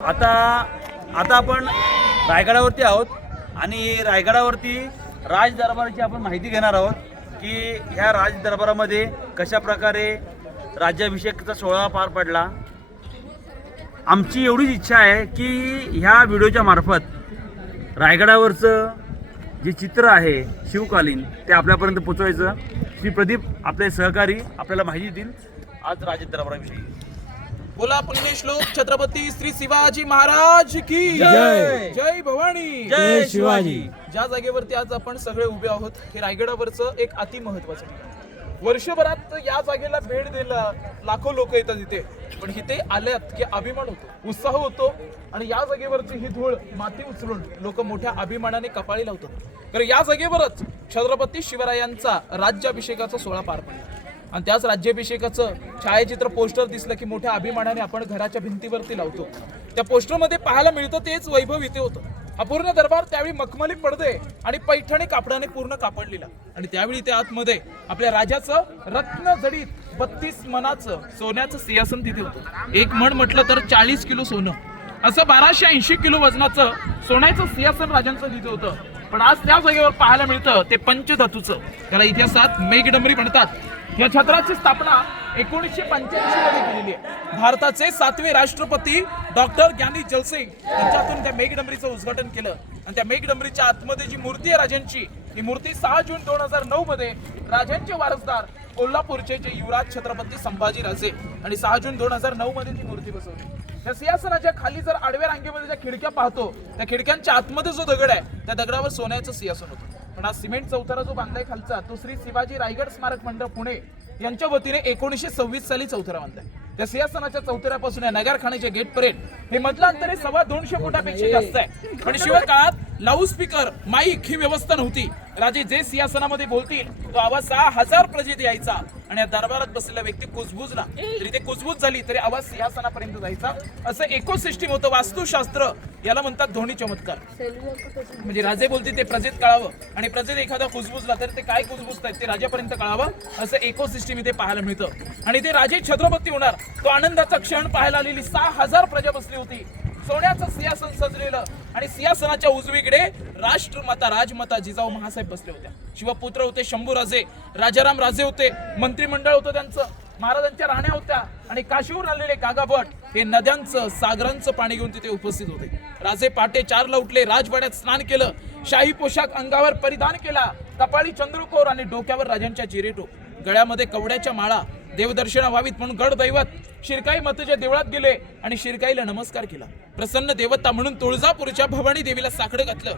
आता आता आपण रायगडावरती आहोत आणि रायगडावरती राज दरबाराची आपण माहिती घेणार आहोत की ह्या राज दरबारामध्ये कशा प्रकारे राज्याभिषेकचा सोहळा पार पडला। आमची एवढीच इच्छा आहे की ह्या व्हिडिओच्या मार्फत रायगडावरचं जे चित्र आहे शिवकालीन ते आपल्यापर्यंत पोहोचवायचं। श्री प्रदीप आपले सहकारी आपल्याला माहिती देतील आज राज दरबाराविषयी। बोला पुण्यश्लोक छत्रपती श्री शिवाजी महाराज की जय। जय भवानी जय शिवाजी। ज्या जागेवरती आज आपण सगळे उभे आहोत हे रायगडावरचं एक अति महत्त्वाचं ठिकाण। वर्षभरात या जागेला भेट द्यायला लाखो लोक येतात इथे, पण इथे आल्यात की अभिमान होतो, उत्साह होतो आणि या जागेवरची ही धूळ माती उचलून लोक मोठ्या अभिमानाने कपाळी लावतात। तर या जागेवरच छत्रपती शिवरायांचा राज्याभिषेकाचा सोहळा पार पडला आणि त्याच राज्याभिषेकाचं छायाचित्र पोस्टर दिसलं की मोठ्या अभिमानाने आपण घराच्या भिंतीवरती लावतो। त्या पोस्टरमध्ये पाहायला मिळतं तेच वैभव इथे होतं। अपूर्ण दरबार त्यावेळी मखमली पडदे आणि पैठणी कापडाने पूर्ण कापडलेला आणि त्यावेळी त्या आतमध्ये आपल्या राजाचं रत्न जडित 32 मणाचं सोन्याचं सिंहासन तिथे होतं। एक मण म्हटलं तर 40 किलो सोनं, असं 1280 किलो वजनाचं सोन्याचं सिंहासन राजांचं तिथे होतं। पण आज त्या जागेवर पाहायला मिळतं ते पंचधातूचं, त्याला इतिहासात मेघडंबरी म्हणतात। या छत्राची स्थापना 1985 मध्ये केलेली आहे। भारताचे 7वे राष्ट्रपती डॉक्टर ज्ञानी जलसिंग यांच्यातून त्या मेघडंबरीचं उद्घाटन केलं आणि त्या मेघडंबरीच्या आतमध्ये जी मूर्ती आहे राजांची, ही मूर्ती 6 जून 2009 मध्ये राजांचे वारसदार कोल्हापूरचे जे युवराज छत्रपती संभाजी राजे आणि 6 जून 2009 मध्ये ती मूर्ती बसवली। त्या सिंहासनाच्या खाली जर आडव्या रांगेमध्ये ज्या खिडक्या पाहतो त्या खिडक्यांच्या आतमध्ये जो दगड आहे त्या दगडावर सोन्याचं सिंहासन होतं। पण हा सिमेंट चौथरा जो बांधलाय खालचा तो श्री शिवाजी रायगड स्मारक मंडळ पुणे यांच्या वतीने 1926 साली चौथरा बांधलाय। त्या सिंहासनाच्या चौथऱ्यापासून या नगारखान्याच्या गेट पर्यंत हे मधलं अंतर 250 फुटापेक्षा जास्त आहे। पण शिवाय काळात लाऊडस्पीकर माईक ही व्यवस्था नव्हती। राजे जे सिंहासनामध्ये बोलतील तो आवाज 6000 प्रजेत यायचा आणि या दरबारात बसलेला व्यक्ती कुजबुजला तरी ते कुजबुज झाली तरी आवाज सिंहासनापर्यंत जायचा। असं इकोसिस्टीम होतं। वास्तुशास्त्र याला म्हणतात ध्वनी चमत्कार। म्हणजे राजे बोलतील ते प्रजेत कळावं आणि प्रजेत एखादा कुजबुजला तर ते काय कुजबुजतायत ते राजापर्यंत कळावं, असं इकोसिस्टीम इथे पाहायला मिळतं। आणि ते राजे छत्रपती होणार तो आनंदाचा क्षण पाहायला आलेली 6000 प्रजा बसली होती। सोन्याचं सिंहासन सजलेलं आणि सिंहासनाच्या उजवीकडे राष्ट्रमाता राजमाता जिजाऊ महासाहेब बसले होत्या। शिवपुत्र होते शंभूराजे, राजाराम राजे होते, मंत्रिमंडळ होतं त्यांचं, महाराजांच्या राण्या होत्या आणि काशीहून आलेले कागाभट हे नद्यांचं सागरांचं पाणी घेऊन तिथे उपस्थित होते। राजे पहाटे 4ला उठले, राजवाड्यात स्नान केलं, शाही पोशाख अंगावर परिधान केला, कपाळी चंद्रकोर आणि डोक्यावर राजांच्या जिरेटो, गळ्यामध्ये कवड्याच्या माळा, देवदर्शना व्हावीत म्हणून गड दैवत शिरकाई मातेच्या देवळात गेले आणि शिरकाईला नमस्कार केला। प्रसन्न देवता म्हणून तुळजापूरच्या भवानी देवीला साकडं घातलं,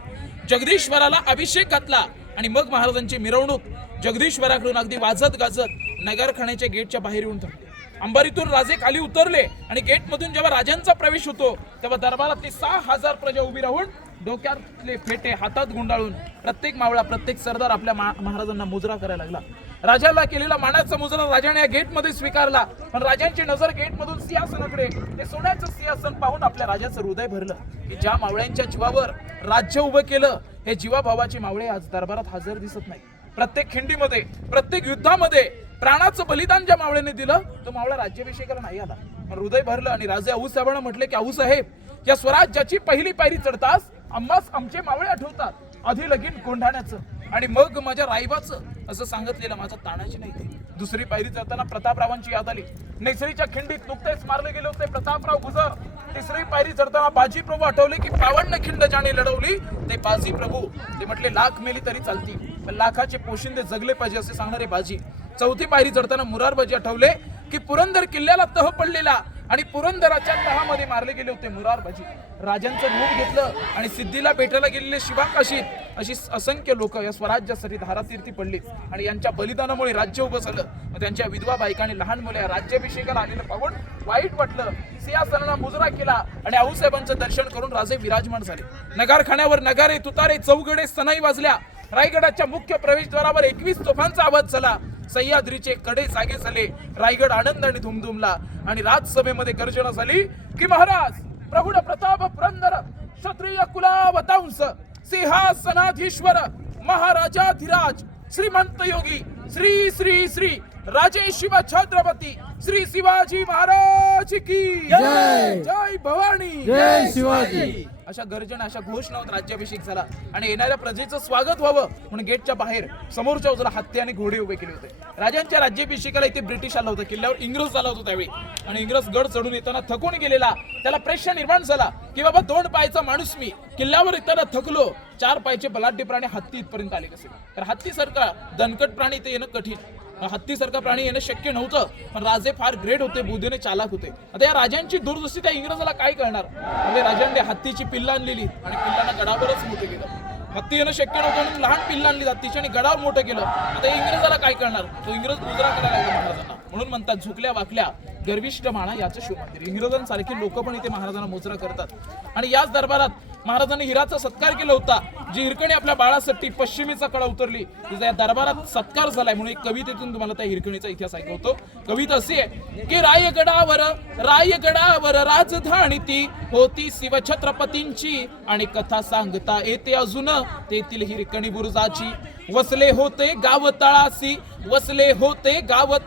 जगदीश्वराला अभिषेक घातला आणि मग महाराजांची मिरवणूक जगदीश्वराकडून अगदी वाजत गाजत नगरखान्याच्या गेटच्या बाहेर येऊन थांबली। अंबारीतून राजे खाली उतरले आणि गेटमधून जेव्हा राजांचा प्रवेश होतो तेव्हा दरबारातली 6000 प्रजा उभी राहून डोक्यातले फेटे हातात गुंडाळून प्रत्येक मावळा प्रत्येक सरदार आपल्या महाराजांना मुजरा करायला लागला। राजाला केलेला मानाचा मुजरा राजाने या गेटमध्ये स्वीकारला, पण राजांची नजर गेटमधून सिंहासनाकडे, ते सोन्याचं सिंहासन पाहून आपल्या राजाचं हृदय भरलं की ज्या मावळ्यांच्या जीवावर राज्य उभं केलं हे जीवाभावाचे मावळे आज दरबारात हजर दिसत नाही। प्रत्येक खिंडीमध्ये प्रत्येक युद्धामध्ये प्राणाचं बलिदान ज्या मावळ्याने दिलं तो मावळा राज्याभिषेकाला नाही आला, पण हृदय भरलं आणि राजे आऊसाहेबांना म्हटले की आऊसाहेब, या स्वराज्याची पहिली पायरी चढताच आम्हास आमचे मावळे आठवतात, आधी लगीन कोंढाण्याचं आणि मग माझ्या रायबाचं, असं सांगितलेलं माझं ताणाची नाही ते। दुसरी पायरी चढताना प्रतापरावांची याद आली, नेसरीच्या खिंडीत नुकतेच मारले गेले होते प्रतापराव गुजर। तिसरी पायरी चढताना बाजी प्रभू आठवले की 52 खिंड ज्याने लढवली ते बाजी प्रभू, ते म्हटले लाख मेली तरी चालती पण लाखाचे पोशिंदे जगले पाहिजे असे सांगणारे बाजी। चौथी पायरी चढताना मुरारबाजी आठवले की पुरंदर किल्ल्याला तह पडलेला आणि पुरंदराच्या तहामध्ये मारले गेले होते मुरारबाजी। राजांचं रूप घेतलं आणि सिद्धीला भेटायला गेलेले शिवाकाशी अशी असंख्य लोक या स्वराज्यासाठी धारातीर्थी पडली आणि यांच्या बलिदानामुळे राज्य उभं झालं। मग त्यांच्या विधवा बायकांनी लहान मुले राज्याभिषेकाला आलेलं पाहून वाईट वाटलं, सिंहासनाला मुजरा केला आणि आऊसाहेबांचं दर्शन करून राजे विराजमान झाले। नगारखान्यावर नगारे तुतारे चौघडे सनई वाजल्या, रायगडाच्या मुख्य प्रवेशद्वारावर 21 तोफांचा आवाज झाला, सह्याद्रीचे कडे जागे झाले, रायगड आनंदाने धुमधुमला आणि राजसभेमध्ये गर्जना झाली की महाराज प्रौढ प्रताप पुरंदर क्षत्रिय कुलावतांस सिंहासनाधीश्वर महाराजाधिराज श्रीमंत योगी श्री श्री श्री राजे शिवा छत्रपती श्री शिवाजी महाराज की जय. जय भवानी जय शिवाजी. अशा गर्जना अशा घोषणावत राज्याभिषेक झाला आणि येणाऱ्या प्रजेचं स्वागत व्हावं म्हणून गेटच्या बाहेर समोरच्या बाजूला हत्ती आणि घोडे उभे केले होते. राजांच्या राज्याभिषेकाला इथे ब्रिटिश आला होता, किल्ल्यावर इंग्रज आला होता त्यावेळी, आणि इंग्रज गड चढून येताना थकून गेलेला. त्याला प्रश्न निर्माण झाला की बाबा 2 पायाचा माणूस मी किल्ल्यावर येताना थकलो, 4 पायाचे बलाढ्य प्राणी हत्ती इथपर्यंत आले कसे? तर हत्तीसारखा दणकट प्राणी इथे येणं कठीण, हत्तीसारखा प्राणी येणं शक्य नव्हतं. पण राजे फार ग्रेट होते, बुद्धीने चालाक होते. आता या राजांची दूरदृष्टी त्या इंग्रजाला काय करणार? म्हणजे राजांनी हत्तीची पिल्लं आणलेली आणि पिल्लांना गडावरच मोठं केलं. हत्ती येणं शक्य नव्हतं म्हणून लहान पिल्लं आणली हत्तीची आणि गडावर मोठं केलं. आता इंग्रजाला काय करणार? तो इंग्रज गुजरा करायला लागला महाराजांना. म्हणून म्हणतात झुकल्या वाकल्या गर्विष्ठ माना याचं शिवमंदिर. इंग्रजांसारखी लोक पण इथे महाराजांना मोजरा करतात. आणि याच दरबारात महाराजांनी हिराचा सत्कार केला होता. जी हिरकणी आपल्या बाळासाठी पश्चिमेचा कडा उतरली, तिचा या दरबारात सत्कार झालाय. म्हणून एक कवितेतून तुम्हाला त्या हिरकणीचा इतिहास ऐकवतो. कविता अशी आहे की रायगडावर राजधानी ती होती शिवछत्रपतींची, आणि कथा सांगता येते अजून तेथील हिरकणी बुरुजाची. वसले होते गाव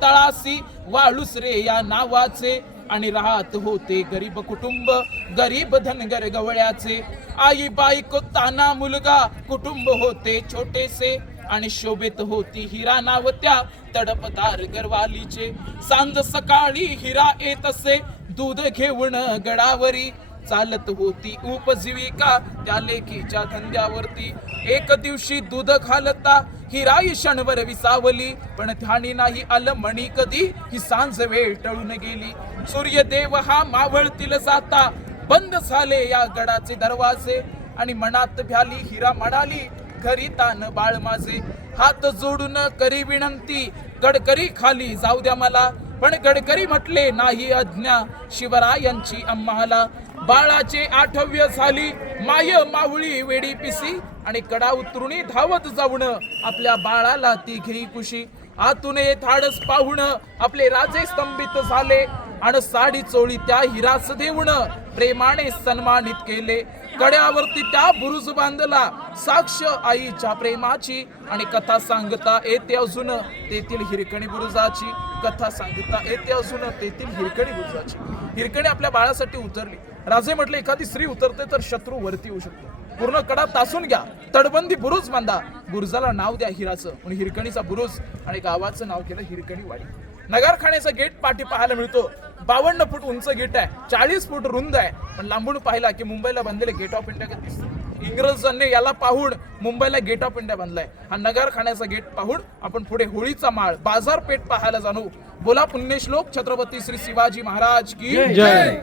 तळासी वाळुसरे या नावाचे, आणि राहत होते गरीब कुटुंब गरीब धनगर गवळ्याचे. आई बायको ताना मुलगा कुटुंब होते छोटेसे, आणि शोभेत होती हिरा नाव त्या तडपदार गरवालीचे. सांज सकाळी हिरा येत असे दूध घेऊन गडावरी, चालत होती उपजीविका त्या लेकीच्या धंद्यावरती. एक दिवशी दूध घालता हिरा क्षणभर विसावली, पण ध्यानी नाही आलं मणी कधी ही सांज वेळ टळून गेली. सूर्यदेव हा मावळतील जाता बंद झाले या गडाचे दरवाजे, आणि मनात भ्याली हिरा म्हणाली घरी तान बाळ माझे. हात जोडून करी विनंती गडकरी खाली जाऊ द्या मला, पण गडकरी म्हटले नाही आज्ञा शिवरायांची आम्हाला. बाळाचे आठव्य झाली माय मावळी वेडी पिसी, आणि कडा उतरुणी धावत जाऊन आपल्या बाळाला ती घेई कुशी. आतून धाडस पाहून आपले राजे स्तंभित झाले, आणि साडी चोळी त्या हिरास देऊन प्रेमाने सन्मानित केले. कड्यावरती त्या बुरुज बांधला साक्ष आईच्या प्रेमाची, आणि कथा सांगता येते अजून तेथील हिरकणी बुरुजाची. कथा सांगता येते अजून तेथील हिरकणी बुरुजाची. हिरकणी आपल्या बाळासाठी उतरली. राजे म्हटले एखादी स्त्री उतरते तर शत्रू वरती येऊ शकतो, पूर्ण कडा तासून घ्या, तडबंदी बुरुज बांधा, बुरुजाला नाव द्या हिराचं, म्हणून हिरकणीचा बुरुज, आणि गावाचं नाव केलं हिरकणी वाडी. नगारखान्याचा गेट पाठी पाहायला मिळतो. 52 फूट उंच गेट आहे, 40 फूट रुंद आहे. पण लांबून पाहिला की मुंबईला बांधलेले गेट ऑफ इंडिया दिसतं. इंग्रजांनी याला पाहून मुंबईला गेट ऑफ इंडिया बांधलाय. हा नगारखान्याचा गेट पाहून आपण पुढे होळीचा माळ बाजारपेठ पाहायला जाणू. बोला पुण्यश्लोक छत्रपती श्री शिवाजी महाराज की जय.